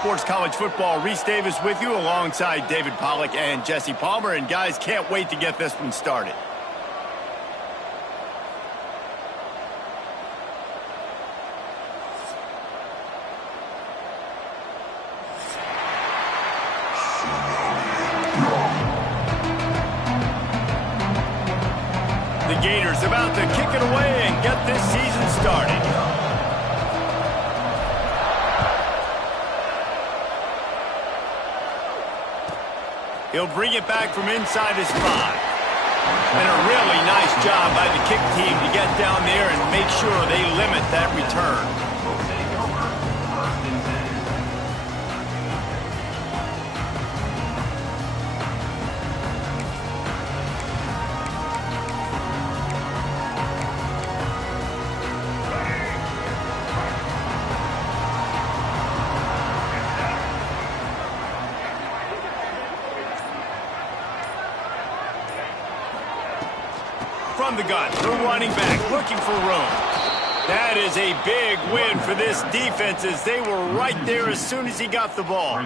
Sports College Football. Reese Davis with you alongside David Pollack and Jesse Palmer. And guys, can't wait to get this one started. The Gators about to kick it away and get this season started. He'll bring it back from inside his 5. And a really nice job by the kick team to get down there and make sure they limit that return. From the gun, the running back looking for room. That is a big win for this defense as they were right there as soon as he got the ball.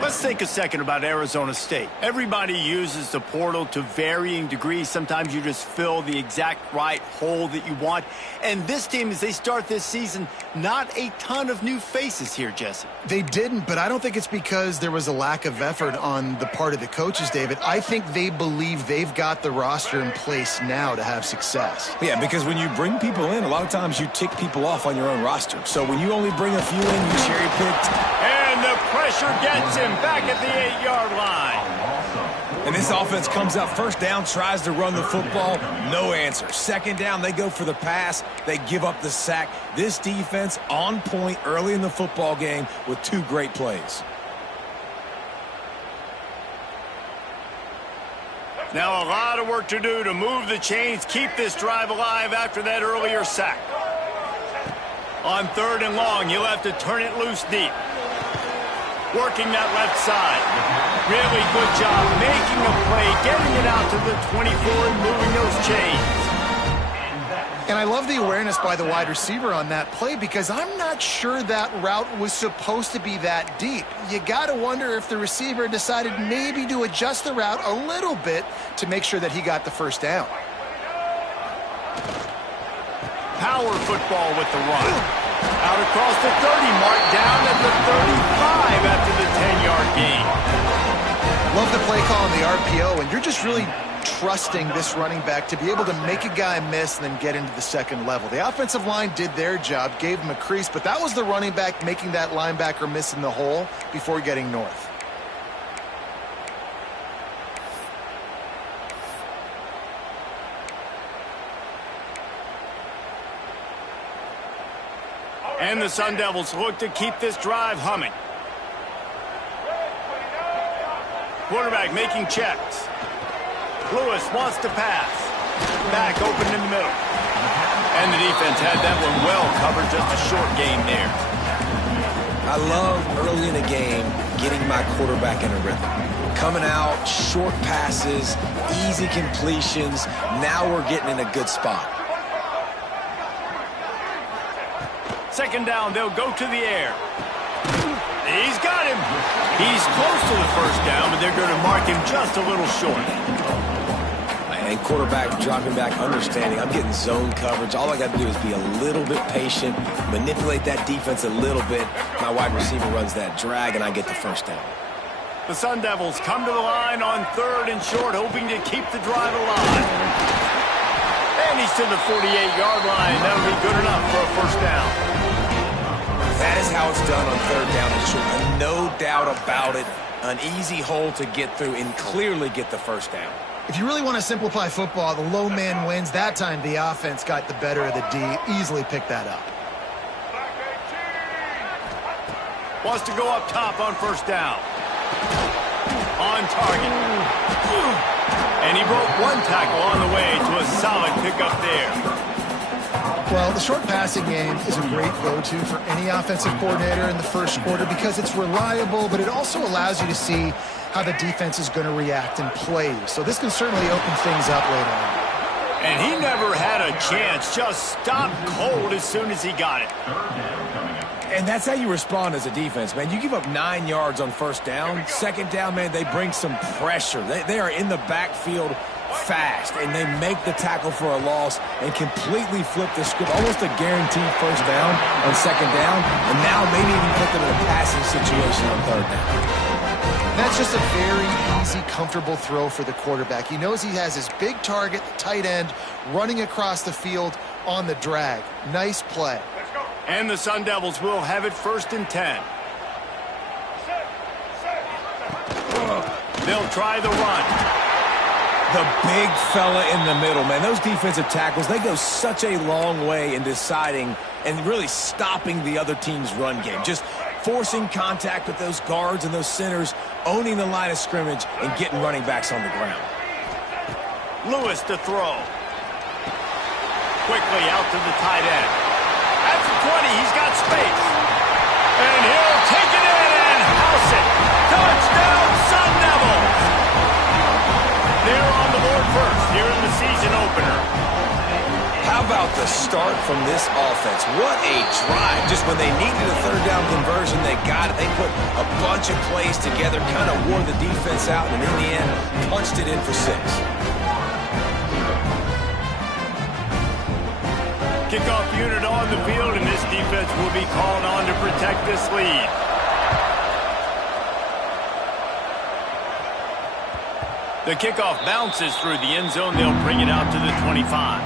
Let's think a second about Arizona State. Everybody uses the portal to varying degrees. Sometimes you just fill the exact right hole that you want. And this team, as they start this season, not a ton of new faces here, Jesse. They didn't, but I don't think it's because there was a lack of effort on the part of the coaches, David. I think they believe they've got the roster in place now to have success. Yeah, because when you bring people in, a lot of times you tick people off on your own roster. So when you only bring a few in, you cherry-picked. And the pressure gets him back at the 8-yard line. And this offense comes up first down, tries to run the football, no answer. Second down, they go for the pass, they give up the sack. This defense on point early in the football game with 2 great plays. Now a lot of work to do to move the chains, keep this drive alive after that earlier sack. On 3rd and long, you'll have to turn it loose deep. Working that left side. Really good job making a play, getting it out to the 24 and moving those chains. And I love the awareness by the wide receiver on that play because I'm not sure that route was supposed to be that deep. You got to wonder if the receiver decided maybe to adjust the route a little bit to make sure that he got the first down. Power football with the run. Out across the 30, mark down at the 35 after the 10-yard gain. Love the play call on the RPO, and you're just really trusting this running back to be able to make a guy miss and then get into the second level. The offensive line did their job, gave him a crease, but that was the running back making that linebacker miss in the hole before getting north. And the Sun Devils look to keep this drive humming. Quarterback making checks. Lewis wants to pass. Back open in the middle. And the defense had that one well covered, just a short gain there. I love early in the game getting my quarterback in a rhythm. Coming out, short passes, easy completions. Now we're getting in a good spot. Second down, they'll go to the air. He's got him. He's close to the first down, but they're going to mark him just a little short. And quarterback dropping back, understanding I'm getting zone coverage. All I got to do is be a little bit patient, manipulate that defense a little bit. My wide receiver runs that drag, and I get the first down. The Sun Devils come to the line on 3rd and short, hoping to keep the drive alive. And he's to the 48-yard line. That'll be good enough for a first down. That is how it's done on 3rd down and short. No doubt about it. An easy hole to get through and clearly get the first down. If you really want to simplify football, the low man wins. That time the offense got the better of the D. Easily picked that up. Wants to go up top on first down. On target. And he broke one tackle on the way to a solid pickup there. Well, the short passing game is a great go-to for any offensive coordinator in the first quarter because it's reliable, but it also allows you to see how the defense is going to react and play. So this can certainly open things up later on. And he never had a chance, just stopped cold as soon as he got it. And that's how you respond as a defense, man. You give up 9 yards on first down. Second down, man, they bring some pressure. They are in the backfield fast, and they make the tackle for a loss and completely flip the script. Almost a guaranteed first down on second down, and now maybe even put them in a passing situation on third down. That's just a very easy, comfortable throw for the quarterback. He knows he has his big target, the tight end, running across the field on the drag. Nice play. And the Sun Devils will have it 1st and 10. They'll try the run. The big fella in the middle, man. Those defensive tackles, they go such a long way in deciding and really stopping the other team's run game. Just forcing contact with those guards and those centers, owning the line of scrimmage, and getting running backs on the ground. Lewis to throw. Quickly out to the tight end. At the 20, he's got space. And he'll take it in and house it. Touchdown, Sun Devils! They're on the board first here in the season opener. How about the start from this offense? What a drive. Just when they needed a third down conversion, they got it. They put a bunch of plays together, kind of wore the defense out, and in the end, punched it in for 6. Kickoff unit on the field, and this defense will be called on to protect this lead. The kickoff bounces through the end zone. They'll bring it out to the 25.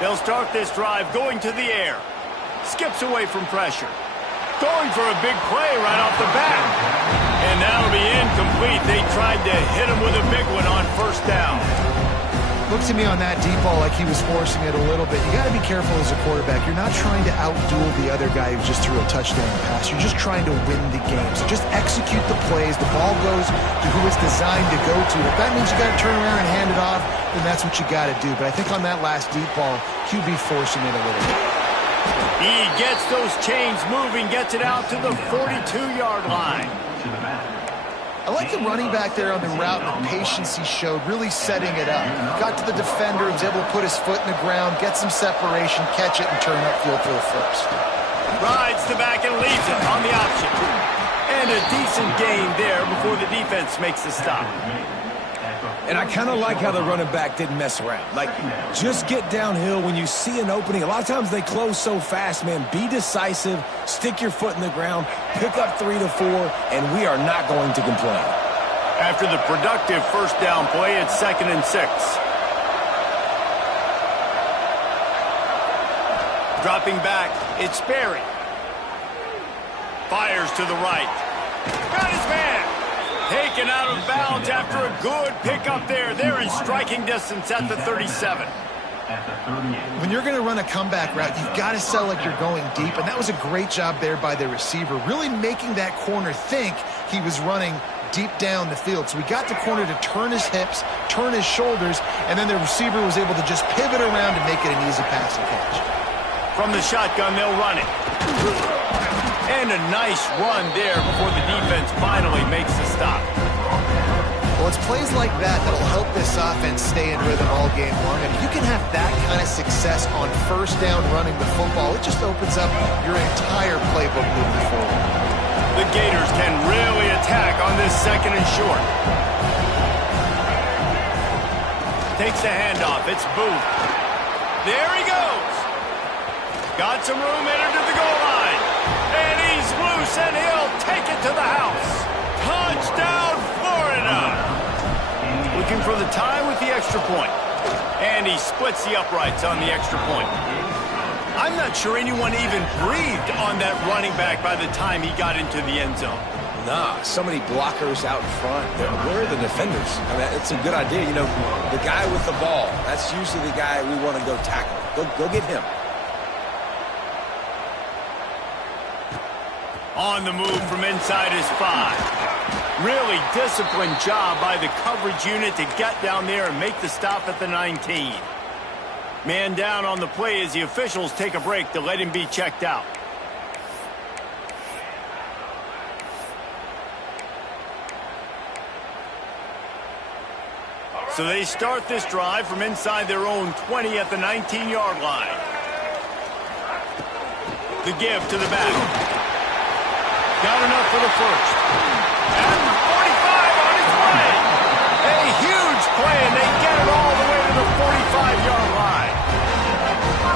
They'll start this drive going to the air. Skips away from pressure. Going for a big play right off the bat. And that'll be incomplete. They tried to hit him with a big one on first down. Looks to me on that deep ball like he was forcing it a little bit. You got to be careful as a quarterback. You're not trying to outduel the other guy who just threw a touchdown pass. You're just trying to win the game. So just execute the plays. The ball goes to who it's designed to go to. If that means you got to turn around and hand it off, then that's what you got to do. But I think on that last deep ball, QB forcing it a little bit. He gets those chains moving, gets it out to the 42-yard line. I like the running back there on the route and the patience he showed, really setting it up. Got to the defender, was able to put his foot in the ground, get some separation, catch it, and turn upfield for the first. Rides the back and leaves it on the option. And a decent gain there before the defense makes the stop. And I kind of like how the running back didn't mess around. Like, just get downhill when you see an opening. A lot of times they close so fast, man. Be decisive, stick your foot in the ground, pick up 3 to 4, and we are not going to complain. After the productive first down play, it's 2nd and 6. Dropping back, it's Berry. Fires to the right. Got his man. Taken out of bounds after a good pickup there. They're in striking distance at the 37. When you're going to run a comeback route, you've got to sell like you're going deep, and that was a great job there by the receiver, really making that corner think he was running deep down the field. So we got the corner to turn his hips, turn his shoulders, and then the receiver was able to just pivot around and make it an easy pass and catch. From the shotgun, they'll run it. And a nice run there before the defense finally makes the stop. Well, it's plays like that that'll help this offense stay in rhythm all game long. And if you can have that kind of success on first down running the football, it just opens up your entire playbook moving forward. The Gators can really attack on this 2nd and short. Takes the handoff. It's Booth. There he goes. Got some room headed to the goal line. And he's loose, and he'll take it to the house. Touchdown, Florida. Looking for the tie with the extra point. And he splits the uprights on the extra point. I'm not sure anyone even breathed on that running back by the time he got into the end zone. Nah, so many blockers out in front. Where are the defenders? I mean, it's a good idea. You know, the guy with the ball, that's usually the guy we want to go tackle. Go get him. On the move from inside his 5. Really disciplined job by the coverage unit to get down there and make the stop at the 19. Man down on the play as the officials take a break to let him be checked out. So they start this drive from inside their own 20 at the 19-yard line. The give to the back. Got enough for the first. And 45 on its way. A huge play, and they get it all the way to the 45-yard line.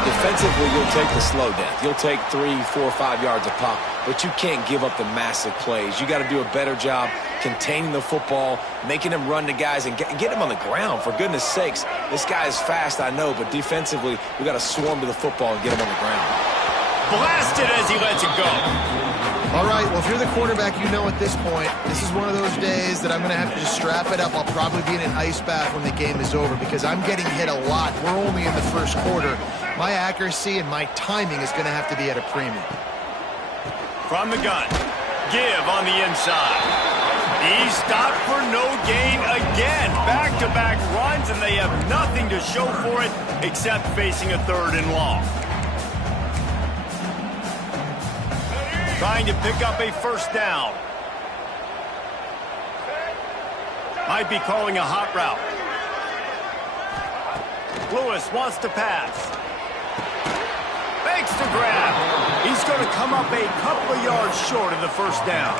Defensively, you'll take the slow death. You'll take 3, 4, 5 yards a pop, but you can't give up the massive plays. You got to do a better job containing the football, making him run to guys, and get him on the ground. For goodness sakes, this guy is fast, I know, but defensively, we got to swarm to the football and get him on the ground. Blasted as he lets it go. All right, well, if you're the quarterback, you know at this point, this is one of those days that I'm going to have to just strap it up. I'll probably be in an ice bath when the game is over because I'm getting hit a lot. We're only in the first quarter. My accuracy and my timing is going to have to be at a premium. From the gun, give on the inside. He stopped for no gain again. Back-to-back runs, and they have nothing to show for it except facing a 3rd and long. Trying to pick up a first down. Might be calling a hot route. Lewis wants to pass. Makes the grab. He's going to come up a couple of yards short of the first down.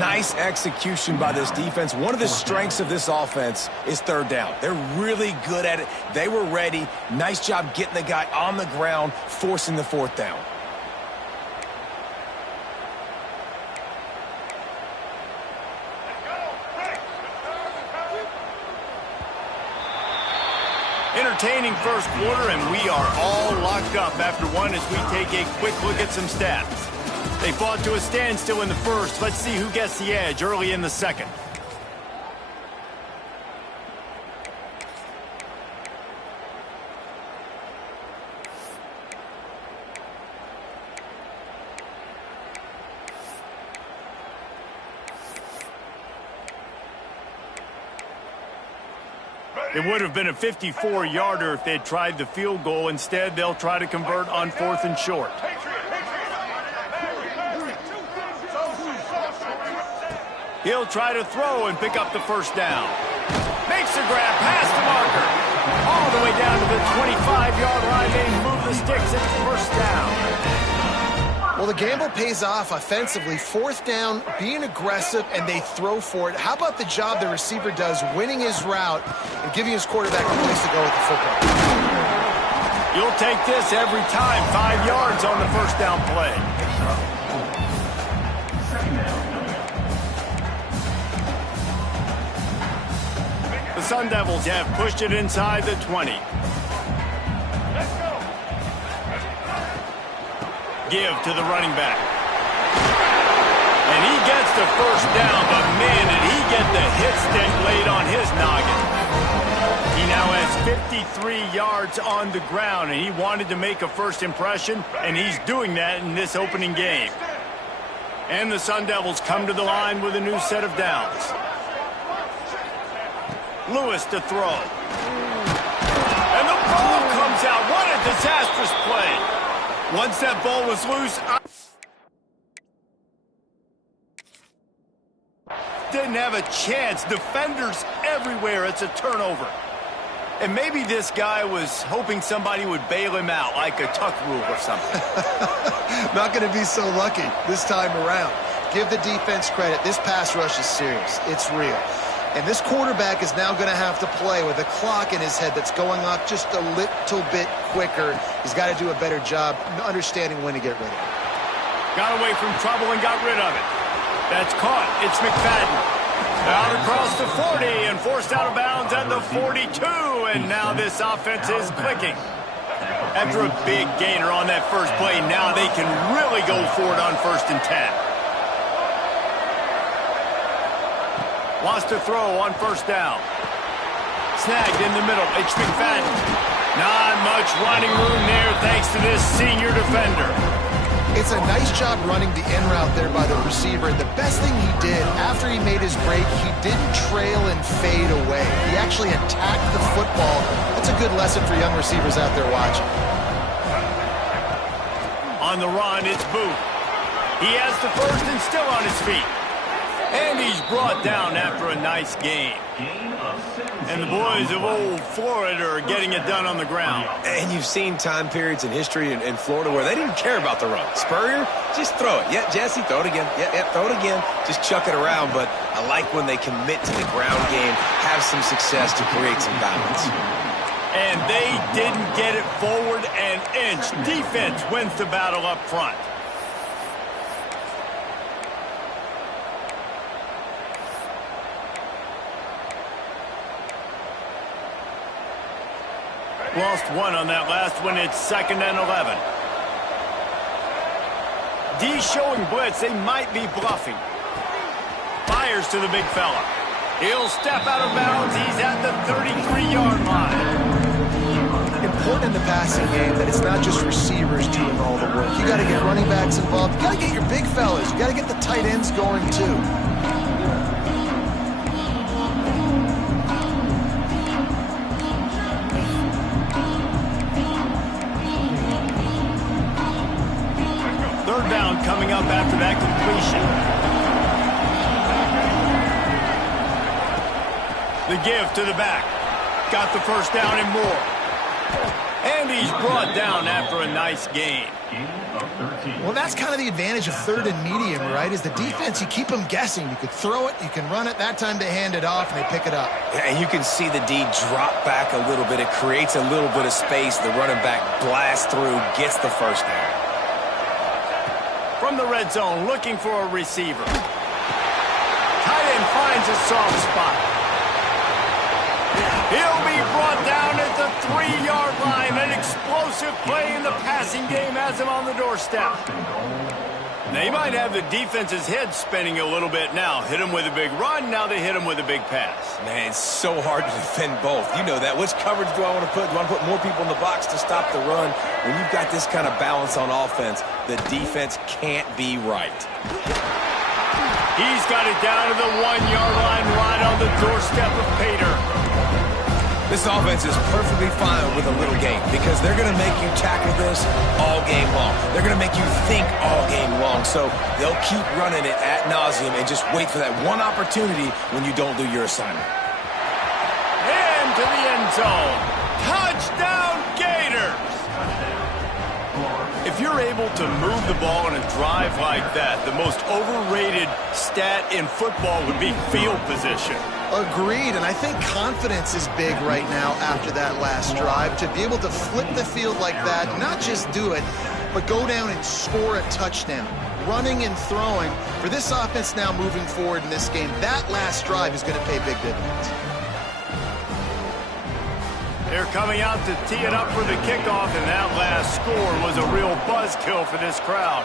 Nice execution by this defense. One of the strengths of this offense is 3rd down. They're really good at it. They were ready. Nice job getting the guy on the ground, forcing the 4th down. Entertaining first quarter, and we are all locked up after one as we take a quick look at some stats. They fought to a standstill in the first. Let's see who gets the edge early in the second. It would have been a 54-yarder if they had tried the field goal. Instead, they'll try to convert on 4th and short. He'll try to throw and pick up the first down. Makes a grab past the marker. All the way down to the 25-yard line. They move the sticks. It's first down. Well, the gamble pays off offensively. 4th down, being aggressive, and they throw for it. How about the job the receiver does, winning his route and giving his quarterback a place to go with the football? You'll take this every time. 5 yards on the first down play. The Sun Devils have pushed it inside the 20. Give to the running back. And he gets the first down, but man, did he get the hit stick laid on his noggin. He now has 53 yards on the ground, and he wanted to make a first impression, and he's doing that in this opening game. And the Sun Devils come to the line with a new set of downs. Lewis to throw. And the ball comes out. What a disastrous play. Once that ball was loose, didn't have a chance. Defenders everywhere. It's a turnover. And maybe this guy was hoping somebody would bail him out, like a tuck rule or something. Not going to be so lucky this time around. Give the defense credit. This pass rush is serious. It's real. And this quarterback is now going to have to play with a clock in his head that's going off just a little bit quicker. He's got to do a better job understanding when to get rid of it. Got away from trouble and got rid of it. That's caught. It's McFadden. Out across the 40 and forced out of bounds at the 42. And now this offense is clicking. After a big gainer on that first play, now they can really go for it on 1st and 10. Wants to throw on 1st down. Snagged in the middle. It's McFadden. Not much running room there thanks to this senior defender. It's a nice job running the in route there by the receiver. And the best thing he did after he made his break, he didn't trail and fade away. He actually attacked the football. That's a good lesson for young receivers out there watching. On the run, it's Booth. He has the first and still on his feet. And he's brought down after a nice gain. And the boys of old Florida are getting it done on the ground. And you've seen time periods in history in Florida where they didn't care about the run. Spurrier, just throw it. Yeah, Jesse, throw it again. Yeah, throw it again. Just chuck it around. But I like when they commit to the ground game, have some success to create some balance. And they didn't get it forward an inch. Defense wins the battle up front. Lost one on that last one. It's 2nd and 11. D showing blitz. They might be bluffing. Fires to the big fella. He'll step out of bounds. He's at the 33-yard line. Important in the passing game that it's not just receivers doing all the work. You got to get running backs involved. You got to get your big fellas. You got to get the tight ends going too. Third down coming up after that completion. The give to the back. Got the first down and more. And he's brought down after a nice gain. Well, that's kind of the advantage of 3rd and medium, right? Is the defense, you keep them guessing. You could throw it, you can run it. That time they hand it off and they pick it up. And you can see the D drop back a little bit. It creates a little bit of space. The running back blasts through, gets the first down. From the red zone, looking for a receiver. Tight end finds a soft spot. He'll be brought down at the 3-yard line. An explosive play in the passing game has him on the doorstep. They might have the defense's head spinning a little bit now. Hit him with a big run, now they hit him with a big pass. Man, it's so hard to defend both. You know that. Which coverage do I want to put? Do I want to put more people in the box to stop the run? When you've got this kind of balance on offense, the defense can't be right. He's got it down to the 1-yard line, right on the doorstep of Pater. This offense is perfectly fine with a little game because they're going to make you tackle this all game long. They're going to make you think all game long. So they'll keep running it ad nauseum and just wait for that one opportunity when you don't do your assignment. Into the end zone. Touchdown, Gators! If you're able to move the ball in a drive like that, the most overrated stat in football would be field position. Agreed, and I think confidence is big right now after that last drive. To be able to flip the field like that, not just do it, but go down and score a touchdown. Running and throwing. For this offense now moving forward in this game, that last drive is going to pay big dividends. They're coming out to tee it up for the kickoff, and that last score was a real buzzkill for this crowd.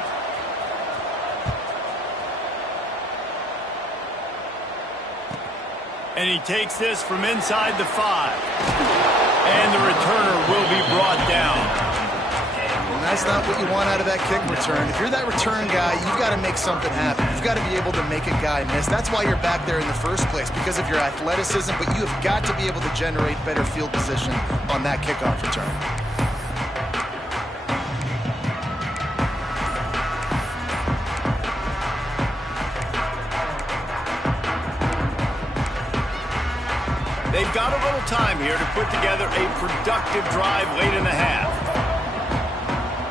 And he takes this from inside the 5. And the returner will be brought down. And that's not what you want out of that kick return. If you're that return guy, you've got to make something happen. You've got to be able to make a guy miss. That's why you're back there in the first place, because of your athleticism, but you have got to be able to generate better field position on that kickoff return. They've got a little time here to put together a productive drive late in the half.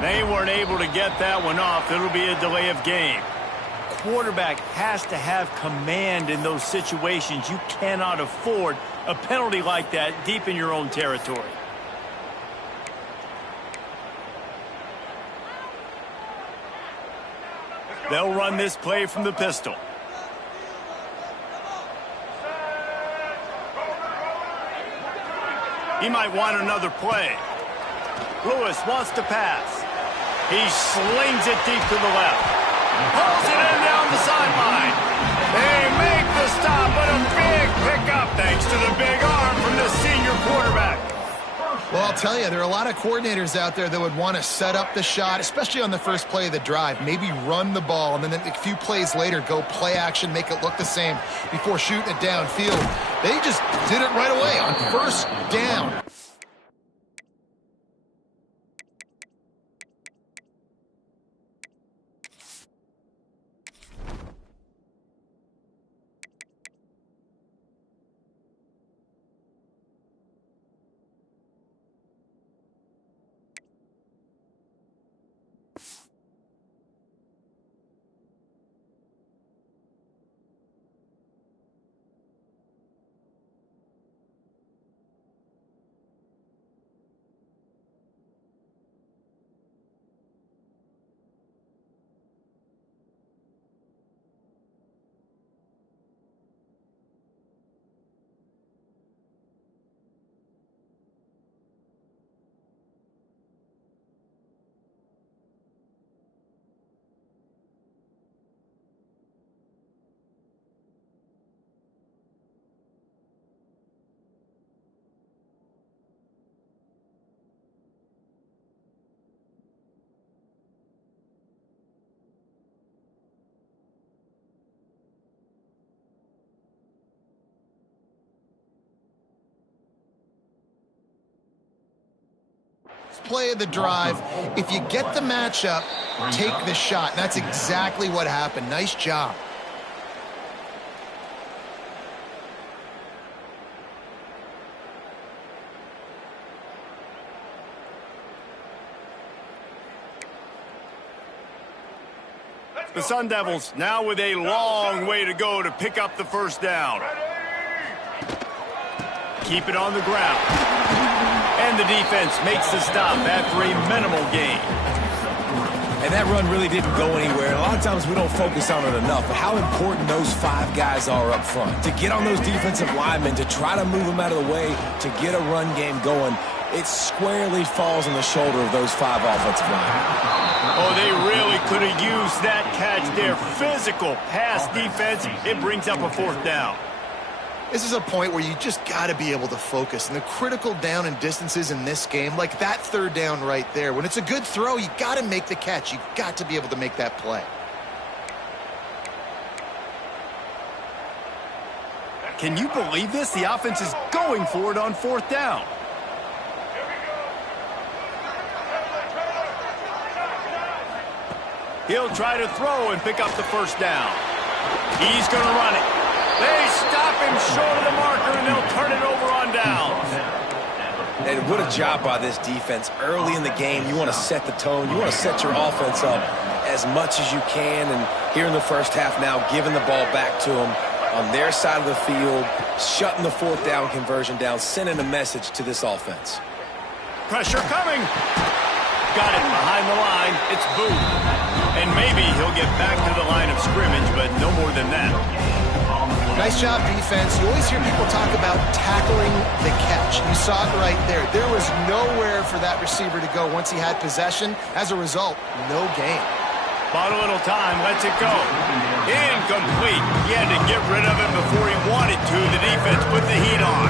They weren't able to get that one off. It'll be a delay of game. Quarterback has to have command in those situations. You cannot afford a penalty like that deep in your own territory. They'll run this play from the pistol. He might want another play. Lewis wants to pass. He slings it deep to the left. Pulls it in down the sideline. They make the stop, but a big pickup thanks to the big arm from the senior quarterback. Well, I'll tell you, there are a lot of coordinators out there that would want to set up the shot, especially on the first play of the drive, maybe run the ball, and then a few plays later go play action, make it look the same before shooting it downfield. They just did it right away on first down. Play of the drive. If you get the matchup, take the shot. And that's exactly what happened. Nice job. The Sun Devils now with a long way to go to pick up the first down. Keep it on the ground. And the defense makes the stop after a minimal gain. And that run really didn't go anywhere. A lot of times we don't focus on it enough, but how important those 5 guys are up front. To get on those defensive linemen, to try to move them out of the way, to get a run game going, it squarely falls on the shoulder of those 5 offensive linemen. Oh, they really could have used that catch there. Physical pass defense. It brings up a fourth down. This is a point where you just got to be able to focus. And the critical down and distances in this game, like that third down right there, when it's a good throw, you got to make the catch. You've got to be able to make that play. Can you believe this? The offense is going for it on fourth down. He'll try to throw and pick up the first down. He's going to run it. They stop him short of the marker, and they'll turn it over on downs. And what a job by this defense. Early in the game, you want to set the tone. You want to set your offense up as much as you can. And here in the first half now, giving the ball back to them on their side of the field, shutting the fourth down conversion down, sending a message to this offense. Pressure coming. Got it behind the line. It's Booth. And maybe he'll get back to the line of scrimmage, but no more than that. Nice job, defense. You always hear people talk about tackling the catch. You saw it right there. There was nowhere for that receiver to go once he had possession. As a result, no gain. Bought a little time, lets it go. Incomplete. He had to get rid of it before he wanted to. The defense put the heat on.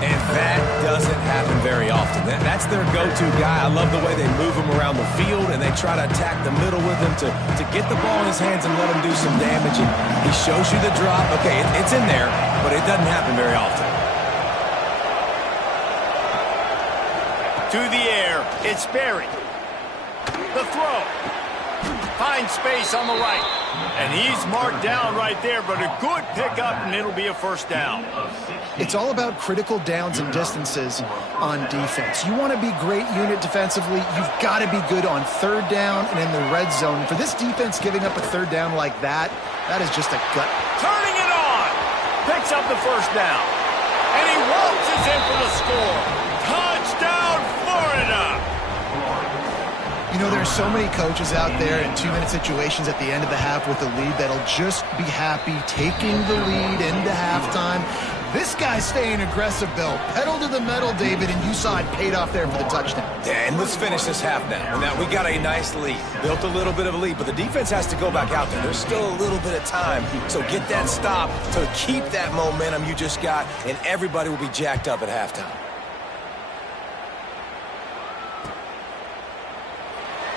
And that doesn't happen very often. That's their go-to guy. I love the way they move him around the field, and they try to attack the middle with him to get the ball in his hands and let him do some damage. And he shows you the drop. Okay, it's in there, but it doesn't happen very often. To the air, it's Berry. The throw. Finds space on the right. And he's marked down right there, but a good pickup, and it'll be a first down. It's all about critical downs and distances on defense. You want to be great unit defensively, you've got to be good on third down and in the red zone. For this defense giving up a third down like that, that is just a gut. Turning it on. Picks up the first down. And he waltzes in for the score. Touchdown, Florida. You know, there's so many coaches out there in 2-minute situations at the end of the half with a lead that'll just be happy taking the lead into halftime. This guy's staying aggressive, Bill. Pedal to the metal, David, and you saw it paid off there for the touchdown. And let's finish this half now. Now, we got a nice lead. Built a little bit of a lead, but the defense has to go back out there. There's still a little bit of time. So get that stop to keep that momentum you just got, and everybody will be jacked up at halftime.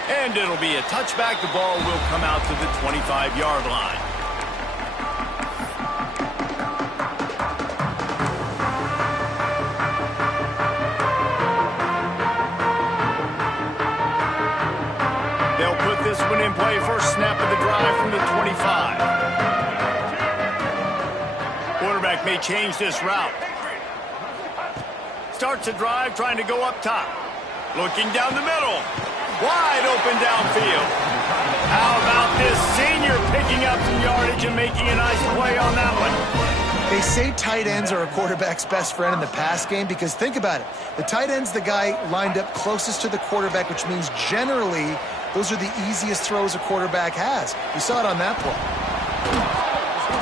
And it'll be a touchback. The ball will come out to the 25-yard line. They'll put this one in play. First snap of the drive from the 25. Quarterback may change this route. Starts a drive trying to go up top. Looking down the middle. Wide open downfield. How about this senior picking up some yardage and making a nice play on that one? They say tight ends are a quarterback's best friend in the pass game because think about it. The tight end's the guy lined up closest to the quarterback, which means generally those are the easiest throws a quarterback has. You saw it on that play.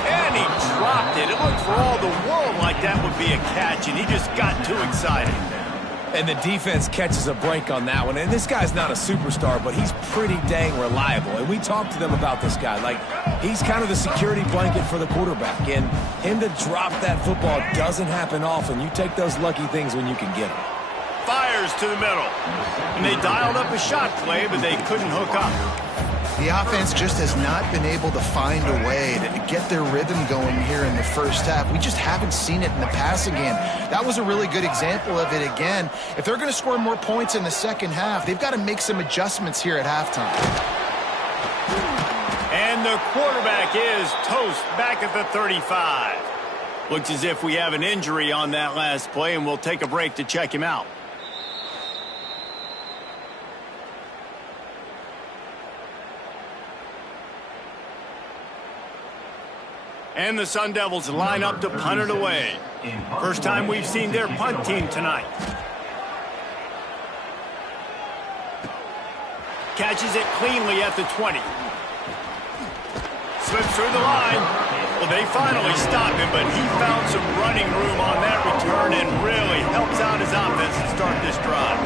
And he dropped it. It looked for all the world like that would be a catch, and he just got too excited. And the defense catches a break on that one. And this guy's not a superstar, but he's pretty dang reliable. And we talked to them about this guy. Like, he's kind of the security blanket for the quarterback. And him to drop that football doesn't happen often. You take those lucky things when you can get them. Fires to the middle. And they dialed up a shot play, but they couldn't hook up. The offense just has not been able to find a way to get their rhythm going here in the first half. We just haven't seen it in the passing game. That was a really good example of it again. If they're going to score more points in the second half, they've got to make some adjustments here at halftime. And the quarterback is toast back at the 35. Looks as if we have an injury on that last play, and we'll take a break to check him out. And the Sun Devils line up to punt it away. First time we've seen their punt team tonight. Catches it cleanly at the 20. Slips through the line. Well, they finally stopped him, but he found some running room on that return and really helps out his offense to start this drive.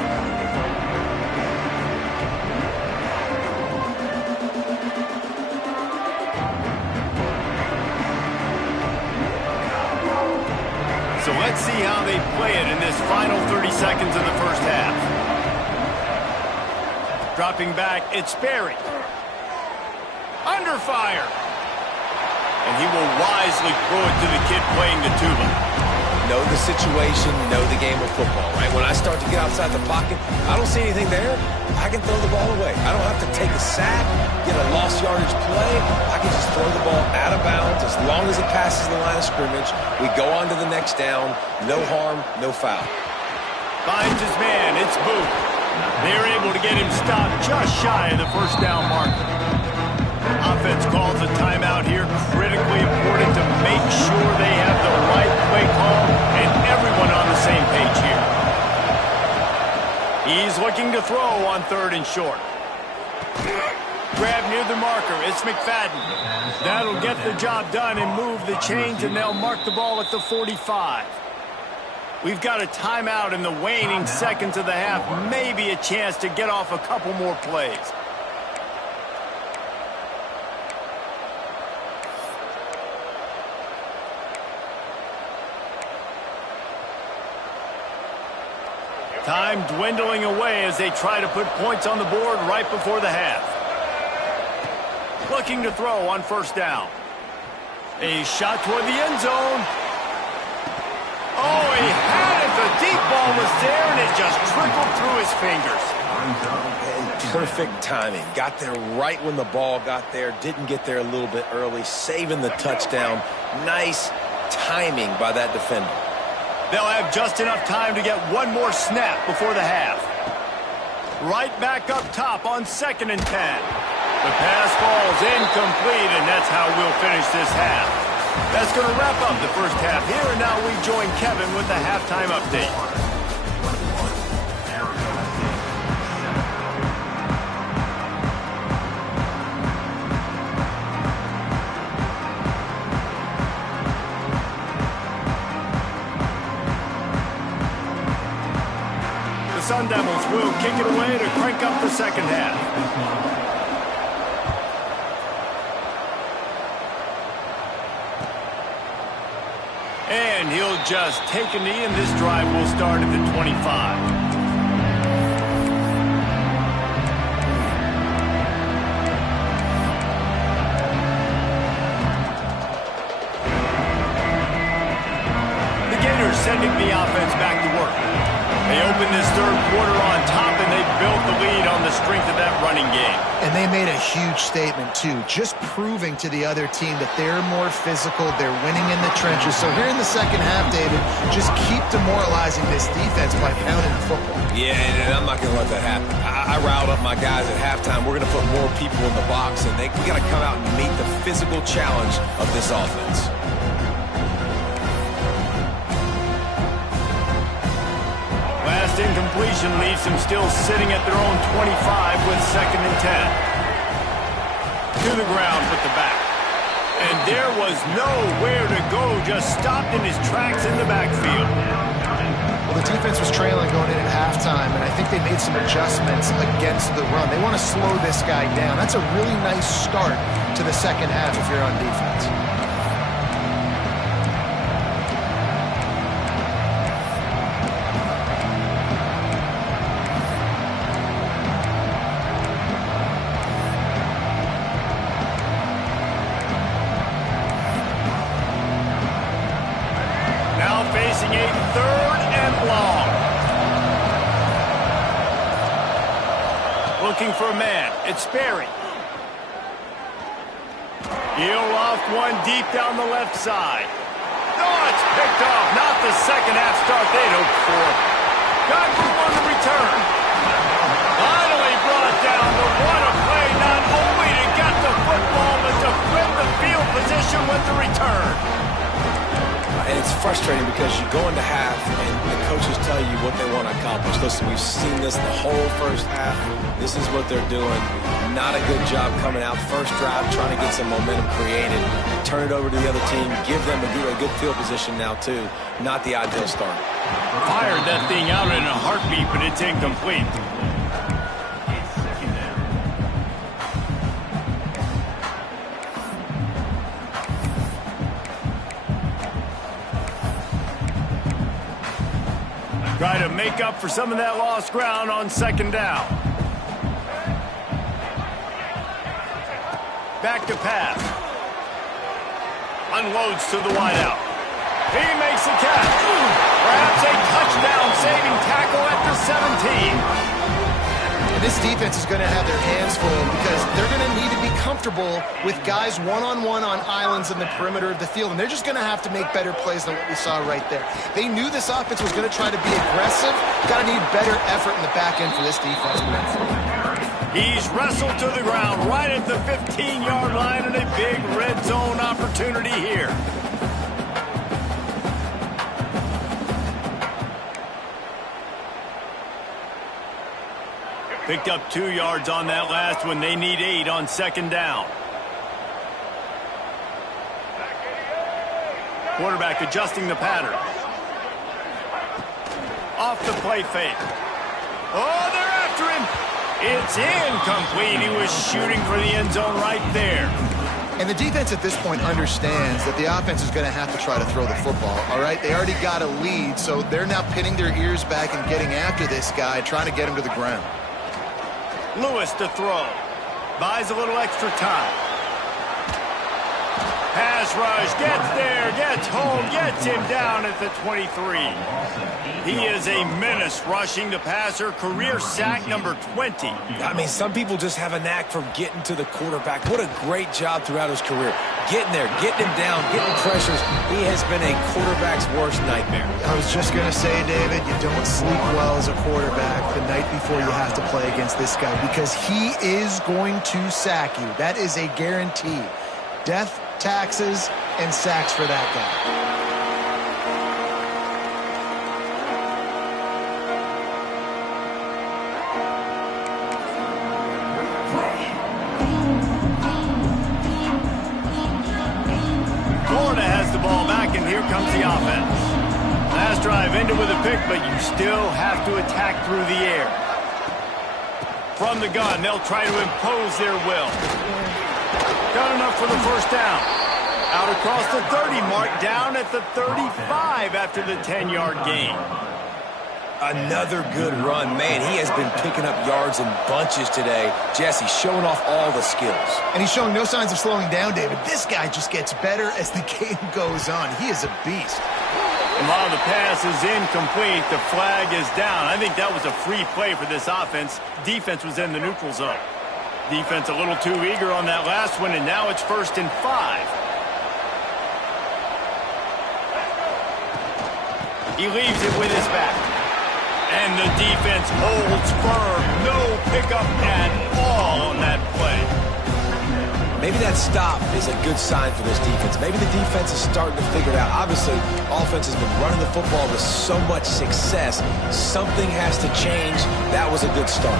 So let's see how they play it in this final 30 seconds of the first half. Dropping back, it's Berry. Under fire. And he will wisely throw it to the kid playing the tuba. Know the situation, know the game of football, right? When I start to get outside the pocket, I don't see anything there, I can throw the ball away. I don't have to take a sack, get a lost yardage play. I can just throw the ball out of bounds as long as it passes the line of scrimmage. We go on to the next down. No harm, no foul. Finds his man. It's Booth. They're able to get him stopped just shy of the first down mark. Offense calls a timeout here. Critically important to make sure they have the right play call and everyone on the same page here. He's looking to throw on 3rd and short. Grab near the marker. It's McFadden. That'll get the job done and move the chains, and they'll mark the ball at the 45. We've got a timeout in the waning seconds of the half. Maybe a chance to get off a couple more plays. Time dwindling away as they try to put points on the board right before the half. Looking to throw on 1st down. A shot toward the end zone. Oh, he had it. The deep ball was there, and it just trickled through his fingers. And perfect timing. Got there right when the ball got there. Didn't get there a little bit early. Saving the touchdown. Nice timing by that defender. They'll have just enough time to get one more snap before the half. Right back up top on 2nd and 10. The pass falls incomplete, and that's how we'll finish this half. That's going to wrap up the first half here, and now we join Kevin with the halftime update. Sun Devils will kick it away to crank up the second half. And he'll just take a knee, and this drive will start at the 25. this third quarter on top, and they built the lead on the strength of that running game. And they made a huge statement, too, just proving to the other team that they're more physical, they're winning in the trenches. So here in the second half, David, just keep demoralizing this defense by pounding the football. Yeah, and I'm not going to let that happen. I riled up my guys at halftime. We're going to put more people in the box, and we got to come out and meet the physical challenge of this offense. Last incompletion leaves them still sitting at their own 25 with 2nd and 10. To the ground with the back. And there was nowhere to go, just stopped in his tracks in the backfield. Well, the defense was trailing going in at halftime, and I think they made some adjustments against the run. They want to slow this guy down. That's a really nice start to the second half if you're on defense. Facing a 3rd and long. Looking for a man. It's Sperry. He'll loft one deep down the left side. Oh, it's picked off. Not the second half start they'd hoped for. Got room on the return. Finally brought down. The what a play, not only to get the football, but to flip the field position with the return. And it's frustrating because you go into half and the coaches tell you what they want to accomplish. Listen, we've seen this the whole first half. This is what they're doing. Not a good job coming out first drive, trying to get some momentum created. Turn it over to the other team. Give them a good field position now, too. Not the ideal start. Fired that thing out in a heartbeat, but it's incomplete. Try to make up for some of that lost ground on 2nd down. Back to pass. Unloads to the wideout. He makes the catch. Perhaps a touchdown-saving tackle at the 17. And this defense is going to have their hands full because they're going to need to be comfortable with guys one-on-one on islands in the perimeter of the field, and they're just going to have to make better plays than what we saw right there. They knew this offense was going to try to be aggressive. Got to need better effort in the back end for this defense. He's wrestled to the ground right at the 15-yard line, and a big red zone opportunity here. Picked up 2 yards on that last one. They need 8 on 2nd down. Quarterback adjusting the pattern. Off the play fake. Oh, they're after him. It's incomplete. He was shooting for the end zone right there. And the defense at this point understands that the offense is going to have to try to throw the football, all right? They already got a lead, so they're now pinning their ears back and getting after this guy, trying to get him to the ground. Lewis to throw. Buys a little extra time. Pass rush. Gets there. Gets home. Gets him down at the 23. He is a menace rushing the passer. Career sack number 20. I mean, some people just have a knack for getting to the quarterback. What a great job throughout his career. Getting there, getting him down, getting pressures. He has been a quarterback's worst nightmare. I was just going to say, David, you don't sleep well as a quarterback the night before you have to play against this guy because he is going to sack you. That is a guarantee. Death, taxes, and sacks for that guy. Comes the offense. Last drive ended with a pick, but you still have to attack through the air. From the gun, they'll try to impose their will. Got enough for the first down. Out across the 30 mark, down at the 35 after the 10-yard gain. Another good run. Man, he has been picking up yards in bunches today. Jesse showing off all the skills. And he's showing no signs of slowing down, David. This guy just gets better as the game goes on. He is a beast. And while the pass is incomplete, the flag is down. I think that was a free play for this offense. Defense was in the neutral zone. Defense a little too eager on that last one, and now it's 1st and 5. He leaves it with his back. And the defense holds firm. No pickup at all on that play. Maybe that stop is a good sign for this defense. Maybe the defense is starting to figure it out. Obviously, offense has been running the football with so much success. Something has to change. That was a good start.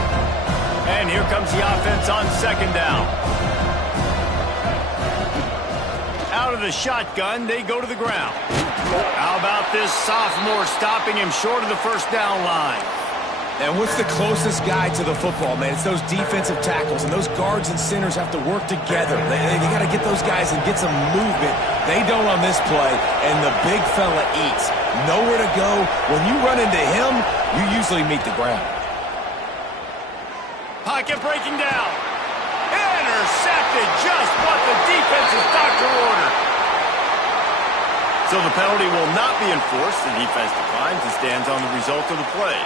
And here comes the offense on 2nd down. Out of the shotgun, they go to the ground. How about this sophomore stopping him short of the 1st down line? And what's the closest guy to the football, man? It's those defensive tackles, and those guards and centers have to work together. They got to get those guys and get some movement. They don't on this play, and the big fella eats. Nowhere to go. When you run into him, you usually meet the ground. Pocket breaking down. Intercepted, just what the defense's doctor ordered. So the penalty will not be enforced. The defense declines and stands on the result of the play.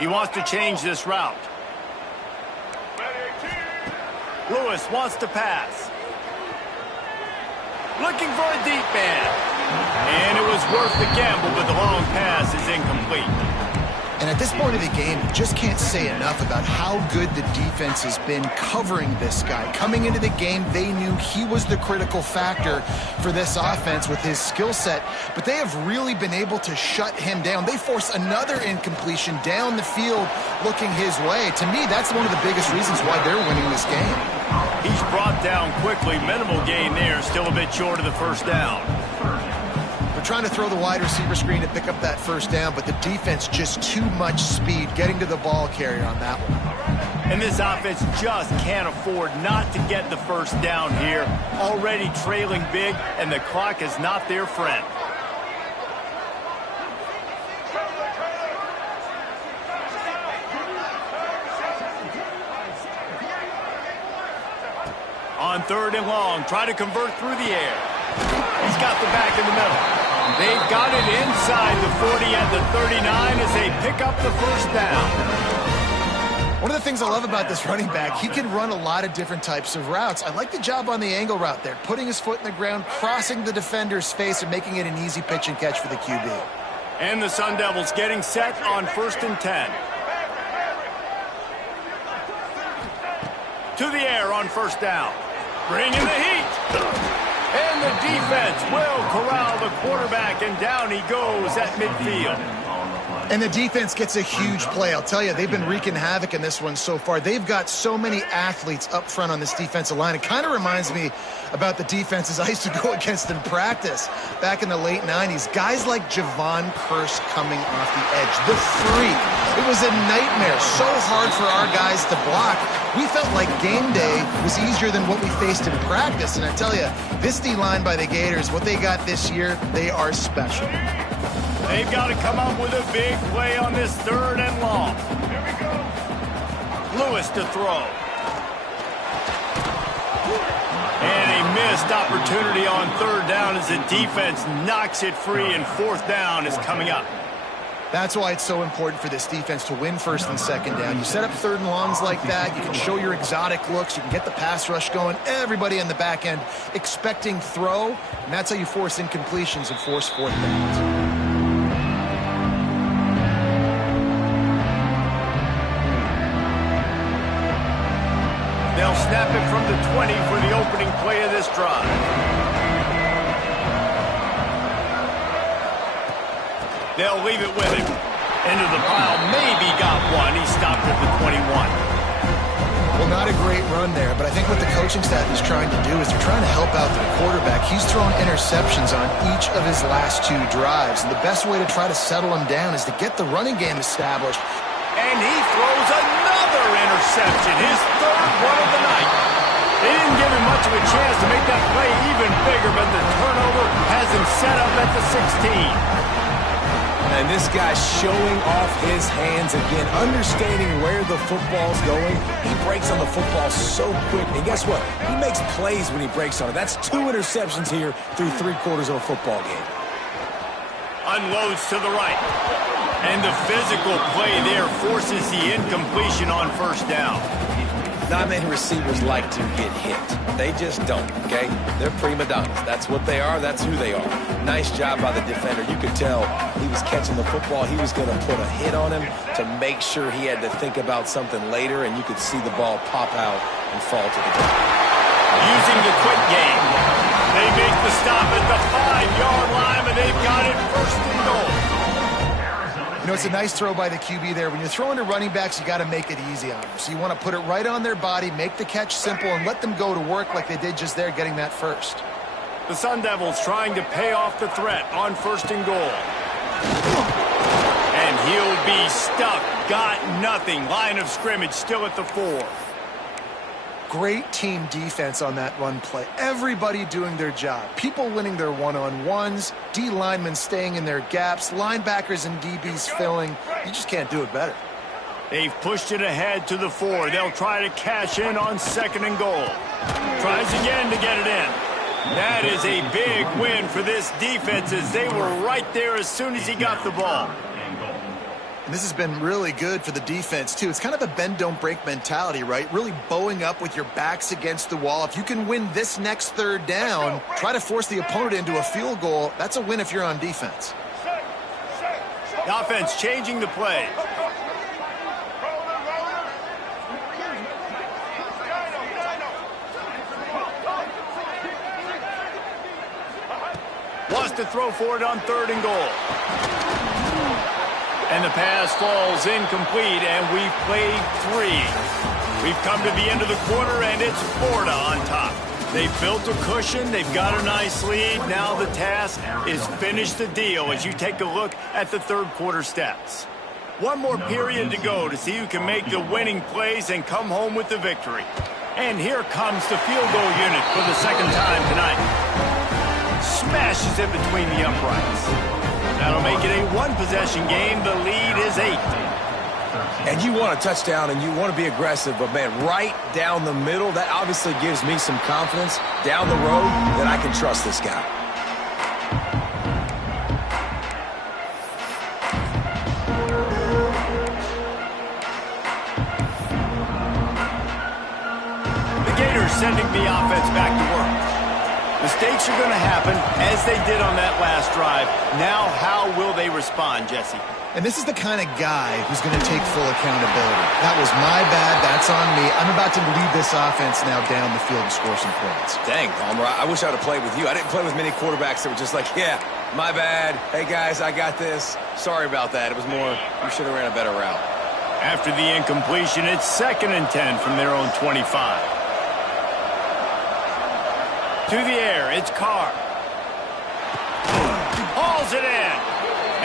He wants to change this route. Lewis wants to pass. Looking for a deep man. And it was worth the gamble, but the long pass is incomplete. And at this point of the game, you just can't say enough about how good the defense has been covering this guy. Coming into the game, they knew he was the critical factor for this offense with his skill set, but they have really been able to shut him down. They force another incompletion down the field looking his way. To me, that's one of the biggest reasons why they're winning this game. He's brought down quickly. Minimal gain there, still a bit short of the 1st down. Trying to throw the wide receiver screen to pick up that 1st down, but the defense just too much speed getting to the ball carrier on that one. And this offense just can't afford not to get the 1st down here. Already trailing big, and the clock is not their friend. On 3rd and long, try to convert through the air. He's got the back in the middle. They've got it inside the 40 at the 39 as they pick up the 1st down. One of the things I love about this running back, he can run a lot of different types of routes. I like the job on the angle route there, putting his foot in the ground, crossing the defender's face, and making it an easy pitch and catch for the QB. And the Sun Devils getting set on 1st and 10. To the air on 1st down. Bring in the heat. And the defense will corral the quarterback, and down he goes at midfield. And the defense gets a huge play. I'll tell you, they've been wreaking havoc in this one so far. They've got so many athletes up front on this defensive line. It kind of reminds me about the defenses I used to go against in practice back in the late 90s. Guys like Javon Curse coming off the edge. The freak. It was a nightmare. So hard for our guys to block. We felt like game day was easier than what we faced in practice. And I tell you, this D-line by the Gators, what they got this year, they are special. They've got to come up with a big play on this 3rd and long. Here we go. Lewis to throw. And a missed opportunity on 3rd down as the defense knocks it free, and 4th down is coming up. That's why it's so important for this defense to win 1st and 2nd down. You set up 3rd and longs like that. You can show your exotic looks. You can get the pass rush going. Everybody in the back end expecting throw. And that's how you force incompletions and force 4th downs. They'll snap it from the 20 for the opening play of this drive. They'll leave it with him. Into the pile, maybe got one. He stopped at the 21. Well, not a great run there, but I think what the coaching staff is trying to do is they're trying to help out their quarterback. He's thrown interceptions on each of his last 2 drives, and the best way to try to settle him down is to get the running game established. And he throws another interception, his 3rd one of the night. They didn't give him much of a chance to make that play even bigger, but the turnover has him set up at the 16. And this guy's showing off his hands again, understanding where the football's going. He breaks on the football so quick. And guess what? He makes plays when he breaks on it. That's 2 interceptions here through 3/4 of a football game. Unloads to the right. And the physical play there forces the incompletion on first down. Not many receivers like to get hit. They just don't, okay? They're prima donnas. That's what they are. That's who they are. Nice job by the defender. You could tell he was catching the football. He was going to put a hit on him to make sure he had to think about something later, and you could see the ball pop out and fall to the ground. Using the quick game. They make the stop at the 5-yard line, and they've got it first and goal. You know, it's a nice throw by the QB there. When you're throwing to running backs, you got to make it easy on them. So you want to put it right on their body, make the catch simple, and let them go to work like they did just there, getting that first. The Sun Devils trying to pay off the threat on first and goal. And he'll be stuck. Got nothing. Line of scrimmage still at the 4. Great team defense on that run play. Everybody doing their job. People winning their one-on-ones, D linemen staying in their gaps, linebackers and DBs filling. You just can't do it better. They've pushed it ahead to the 4. They'll try to cash in on second and goal. Tries again to get it in. That is a big win for this defense as they were right there as soon as he got the ball. And this has been really good for the defense, too. It's kind of a bend-don't-break mentality, right? Really bowing up with your backs against the wall. If you can win this next third down, try to force the opponent into a field goal. That's a win if you're on defense. The offense changing the play. Wants to throw for it on third and goal. And the pass falls incomplete, and we've played 3. We've come to the end of the quarter, and it's Florida on top. They've built a cushion. They've got a nice lead. Now the task is finish the deal as you take a look at the third quarter stats. One more period to go to see who can make the winning plays and come home with the victory. And here comes the field goal unit for the second time tonight. Smashes it between the uprights. That'll make it a 1-possession game. The lead is 8. And you want a touchdown and you want to be aggressive, but man, right down the middle, that obviously gives me some confidence down the road that I can trust this guy. The Gators sending the offense back to work. Mistakes are going to happen, as they did on that last drive. Now, how will they respond, Jesse? And this is the kind of guy who's going to take full accountability. That was my bad. That's on me. I'm about to lead this offense now down the field and score some points. Dang, Palmer, I wish I would have played with you. I didn't play with many quarterbacks that were just like, yeah, my bad. Hey, guys, I got this. Sorry about that. It was more, you should have ran a better route. After the incompletion, it's 2nd and 10 from their own 25. To the air, it's Carr. Hauls it in.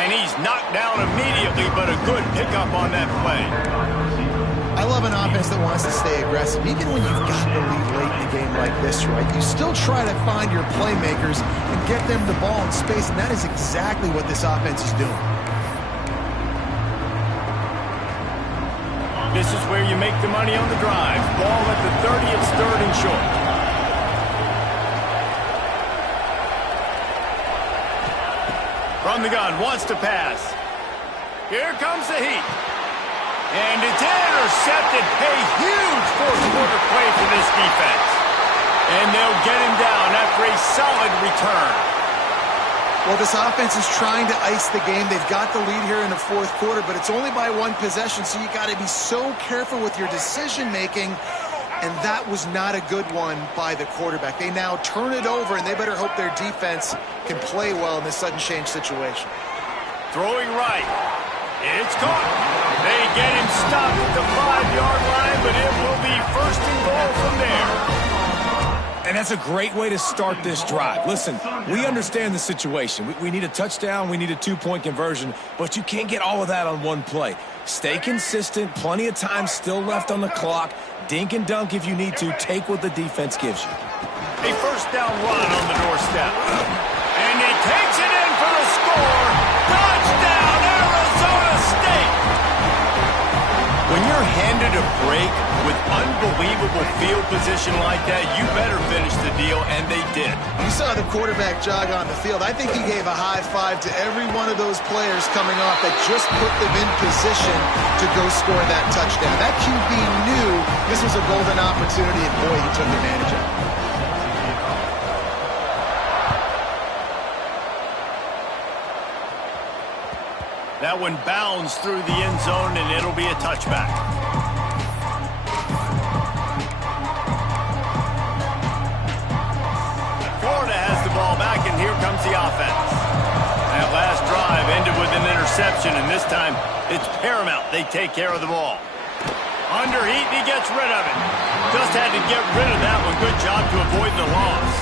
And he's knocked down immediately, but a good pickup on that play. I love an offense that wants to stay aggressive. Even when you've got the lead late in the game like this, right, you still try to find your playmakers and get them the ball in space, and that is exactly what this offense is doing. This is where you make the money on the drive. Ball at the 30, it's 3rd and short. From the gun, wants to pass. Here comes the heat. And it's intercepted. A huge fourth-quarter play for this defense. And they'll get him down after a solid return. Well, this offense is trying to ice the game. They've got the lead here in the fourth quarter, but it's only by 1 possession, so you got to be so careful with your decision-making. And that was not a good one by the quarterback. They now turn it over, and they better hope their defense can play well in this sudden change situation. Throwing right. It's caught. They get him stopped at the 5-yard line, but it will be 1st and goal from there. And that's a great way to start this drive. Listen, we understand the situation. We need a touchdown. We need a 2-point conversion, but you can't get all of that on one play. Stay consistent. Plenty of time still left on the clock. Dink and dunk if you need to. Take what the defense gives you. A 1st down run on the doorstep. And he takes it in for the score. Touchdown, When you're handed a break with unbelievable field position like that, you better finish the deal, and they did. You saw the quarterback jog on the field. I think he gave a high five to every one of those players coming off that just put them in position to go score that touchdown. That QB knew this was a golden opportunity, and boy, he took advantage of it. That one bounds through the end zone, and it'll be a touchback. Florida has the ball back, and here comes the offense. That last drive ended with an interception, and this time it's paramount they take care of the ball. Under heat, and he gets rid of it. Just had to get rid of that one. Good job to avoid the loss.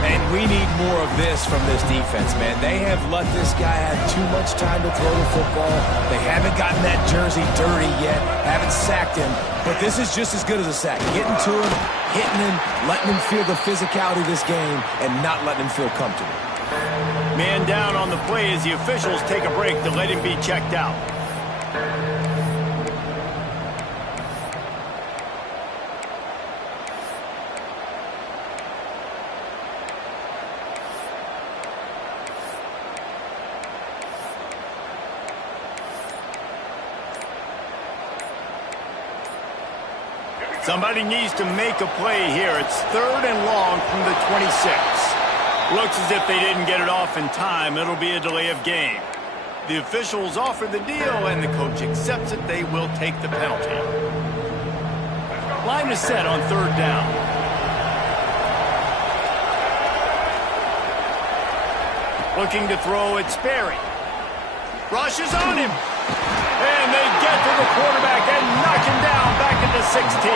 And we need more of this from this defense, man. They have let this guy have too much time to throw the football. They haven't gotten that jersey dirty yet, haven't sacked him. But this is just as good as a sack. Getting to him, hitting him, letting him feel the physicality of this game, and not letting him feel comfortable. Man down on the play as the officials take a break to let him be checked out. Somebody needs to make a play here. It's 3rd and long from the 26. Looks as if they didn't get it off in time. It'll be a delay of game. The officials offer the deal, and the coach accepts it. They will take the penalty. Line is set on 3rd down. Looking to throw, it's Sperry. Rushes on him. And they get to the quarterback and knock him down back into 16.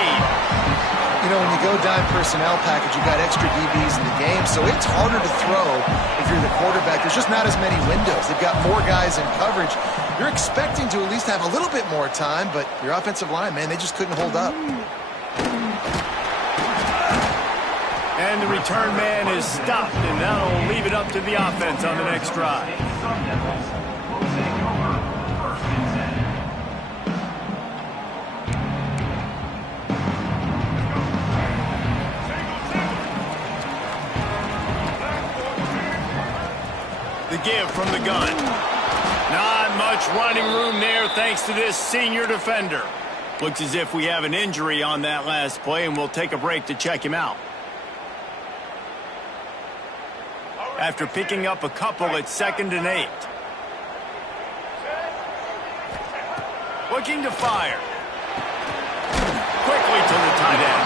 You know, when you go dime personnel package, you've got extra DBs in the game, so it's harder to throw if you're the quarterback. There's just not as many windows. They've got more guys in coverage. You're expecting to at least have a little bit more time, but your offensive line, man, they just couldn't hold up. And the return man is stopped, and that'll leave it up to the offense on the next drive. The give from the gun. Not much running room there thanks to this senior defender. Looks as if we have an injury on that last play, and we'll take a break to check him out. After picking up a couple, it's 2nd and 8. Looking to fire. Quickly to the tight end.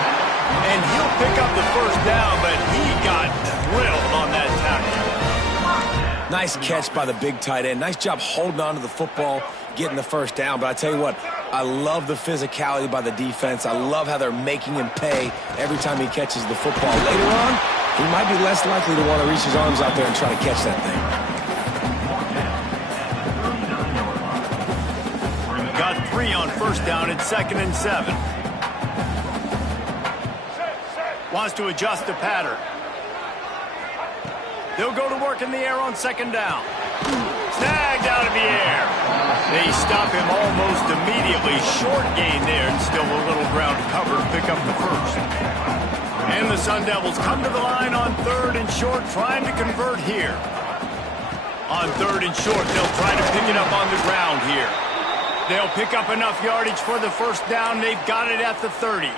And he'll pick up the 1st down, but he got drilled on that tackle. Nice catch by the big tight end. Nice job holding on to the football, getting the 1st down. But I tell you what, I love the physicality by the defense. I love how they're making him pay every time he catches the football. Later on, he might be less likely to want to reach his arms out there and try to catch that thing. Got 3 on 1st down. It's 2nd and 7. Wants to adjust the pattern. They'll go to work in the air on 2nd down. Snagged out of the air. They stop him almost immediately. Short gain there, and still a little ground cover to pick up the 1st. And the Sun Devils come to the line on 3rd and short, trying to convert here. On 3rd and short, they'll try to pick it up on the ground here. They'll pick up enough yardage for the 1st down. They've got it at the 30.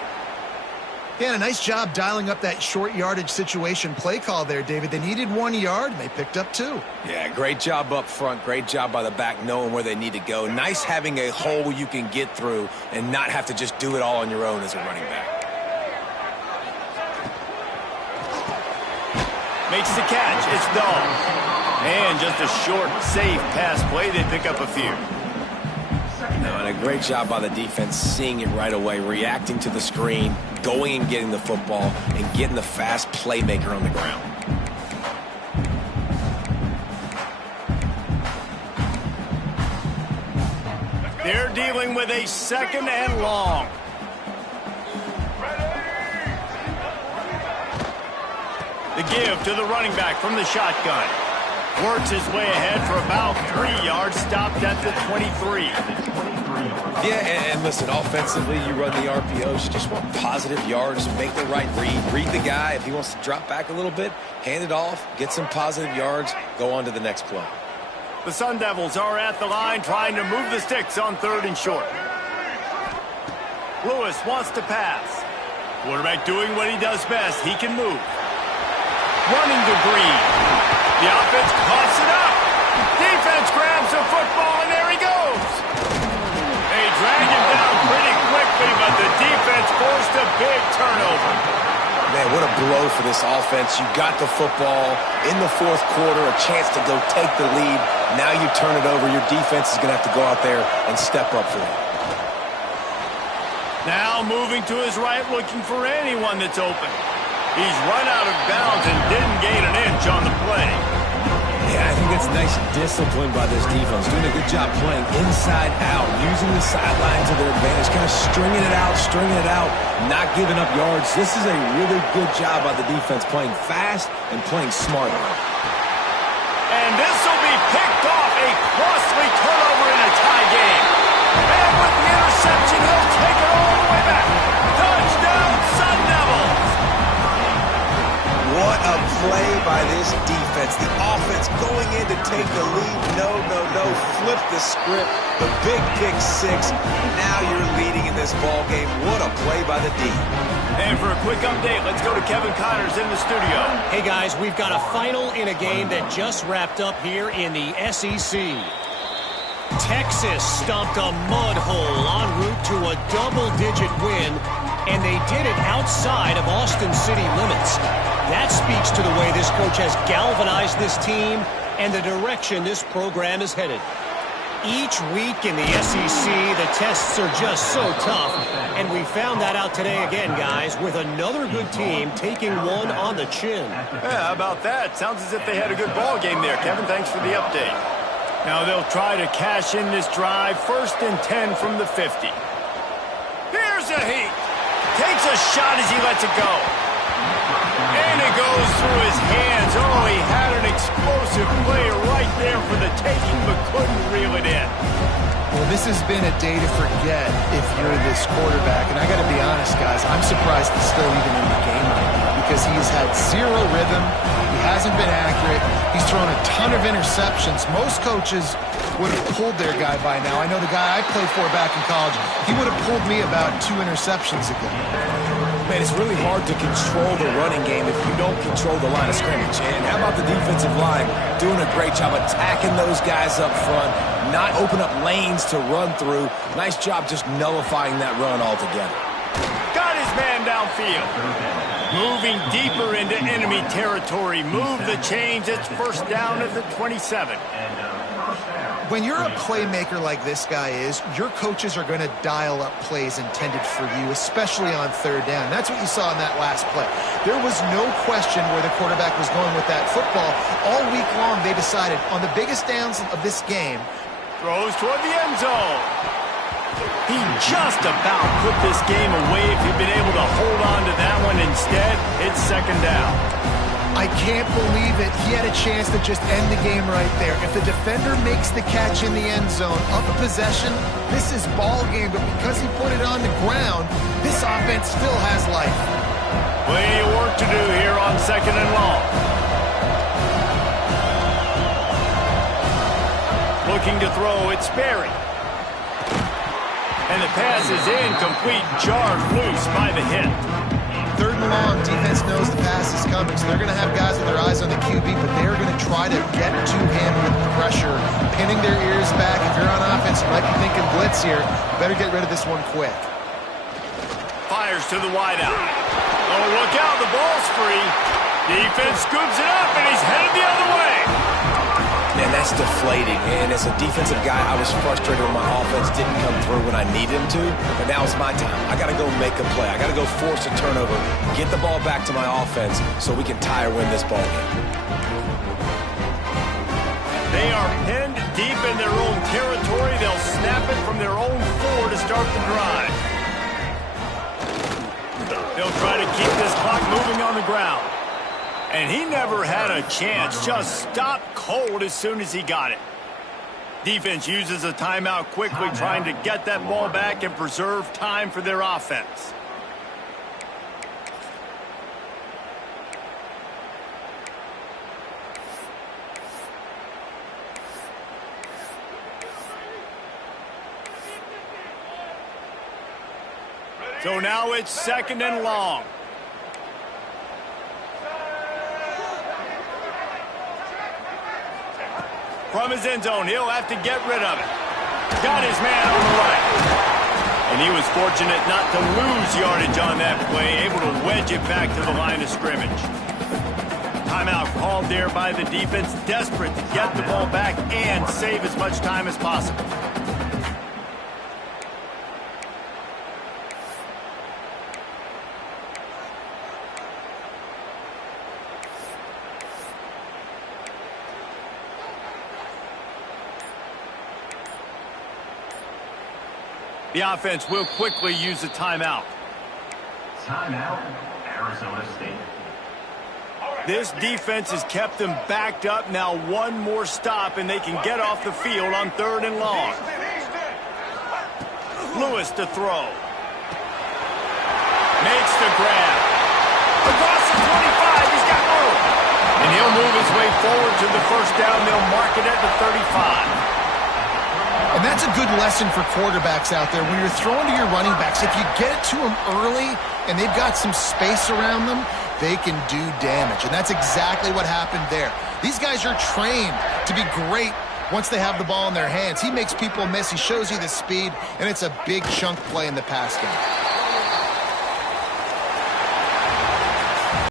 Yeah, a nice job dialing up that short yardage situation play call there, David. They needed 1 yard, and they picked up 2. Yeah, great job up front. Great job by the back knowing where they need to go. Nice having a hole you can get through and not have to just do it all on your own as a running back. Makes the catch. It's Dahl. And just a short, safe pass play. They pick up a few. And a great job by the defense seeing it right away, reacting to the screen, going and getting the football, and getting the fast playmaker on the ground. They're dealing with a 2nd and long. The give to the running back from the shotgun. Works his way ahead for about 3 yards, stopped at the 23. Yeah, and listen, offensively, you run the RPOs. You just want positive yards, make the right read the guy. If he wants to drop back a little bit, hand it off, get some positive yards, go on to the next play. The Sun Devils are at the line trying to move the sticks on 3rd and short. Lewis wants to pass. Quarterback doing what he does best. He can move. Running to Green. The offense coughs it up. Defense grabs the football, and there he goes. They drag him down pretty quickly, but the defense forced a big turnover. Man, what a blow for this offense. You got the football in the 4th quarter, a chance to go take the lead. Now you turn it over. Your defense is going to have to go out there and step up for it. Now moving to his right, looking for anyone that's open. He's run out of bounds and didn't gain an inch on the play. Yeah, I think that's nice discipline by this defense. Doing a good job playing inside out, using the sideline to their advantage, kind of stringing it out, not giving up yards. This is a really good job by the defense, playing fast and playing smart. And this will be picked off, a costly turnover in a tie game. And with the interception, he'll take it all the way back. Touchdown, Sun Devils! What a play by this defense. The offense going in to take the lead. No. Flip the script. The big pick 6. Now you're leading in this ball game. What a play by the D. And for a quick update, let's go to Kevin Connors in the studio. Hey, guys, we've got a final in a game that just wrapped up here in the SEC. Texas stomped a mud hole en route to a double-digit win, and they did it outside of Austin city limits. That speaks to the way this coach has galvanized this team and the direction this program is headed. Each week in the SEC, the tests are just so tough, and we found that out today again, guys, with another good team taking one on the chin. Yeah, how about that? Sounds as if they had a good ball game there. Kevin, thanks for the update. Now they'll try to cash in this drive. 1st and 10 from the 50. Here's a heat. Takes a shot as he lets it go. And it goes through his hands. Oh, he had an explosive play right there for the taking, but couldn't reel it in. Well, this has been a day to forget if you're this quarterback. And I got to be honest, guys, I'm surprised he's still even in the game right now because he has had zero rhythm. He hasn't been accurate. He's thrown a ton of interceptions. Most coaches would have pulled their guy by now. I know the guy I played for back in college, he would have pulled me about 2 interceptions ago. Man, it's really hard to control the running game if you don't control the line of scrimmage. And how about the defensive line doing a great job attacking those guys up front, not open up lanes to run through. Nice job just nullifying that run altogether. Got his man downfield. Moving deeper into enemy territory. Move the chains. It's 1st down at the 27. When you're a playmaker like this guy is, your coaches are going to dial up plays intended for you, especially on 3rd down. That's what you saw in that last play. There was no question where the quarterback was going with that football. All week long, they decided on the biggest downs of this game. Throws toward the end zone. He just about put this game away if he'd been able to hold on to that one. Instead, it's 2nd down. I can't believe it. He had a chance to just end the game right there. If the defender makes the catch in the end zone, up a possession, this is ball game. But because he put it on the ground, this offense still has life. Plenty of work to do here on 2nd and long. Looking to throw, it's Sperry. And the pass is incomplete, jarred loose by the hit. 3rd and long, defense knows the pass is coming, so they're going to have guys with their eyes on the QB, but they're going to try to get to him with pressure, pinning their ears back. If you're on offense, you might be thinking blitz here. Better get rid of this one quick. Fires to the wideout. Oh, look out, the ball's free. Defense scoops it up, and he's headed the other way. Man, that's deflating. And as a defensive guy, I was frustrated when my offense didn't come through when I needed him to. But now it's my time. I got to go make a play. I got to go force a turnover, get the ball back to my offense so we can tie or win this ball game. They are pinned deep in their own territory. They'll snap it from their own 4 to start the drive. They'll try to keep this clock moving on the ground. And he never had a chance. Just stopped cold as soon as he got it. Defense uses a timeout quickly, trying to get that ball back and preserve time for their offense. So now it's 2nd and long. From his end zone, he'll have to get rid of it. Got his man on the right. And he was fortunate not to lose yardage on that play, able to wedge it back to the line of scrimmage. Timeout called there by the defense, desperate to get the ball back and save as much time as possible. The offense will quickly use a timeout. Timeout, Arizona State. This defense has kept them backed up. Now one more stop, and they can get off the field on 3rd and long. Lewis to throw. Makes the grab. Across the 25, he's got room. And he'll move his way forward to the 1st down. They'll mark it at the 35. And that's a good lesson for quarterbacks out there. When you're throwing to your running backs, if you get it to them early and they've got some space around them, they can do damage. And that's exactly what happened there. These guys are trained to be great once they have the ball in their hands. He makes people miss. He shows you the speed, and it's a big chunk play in the pass game.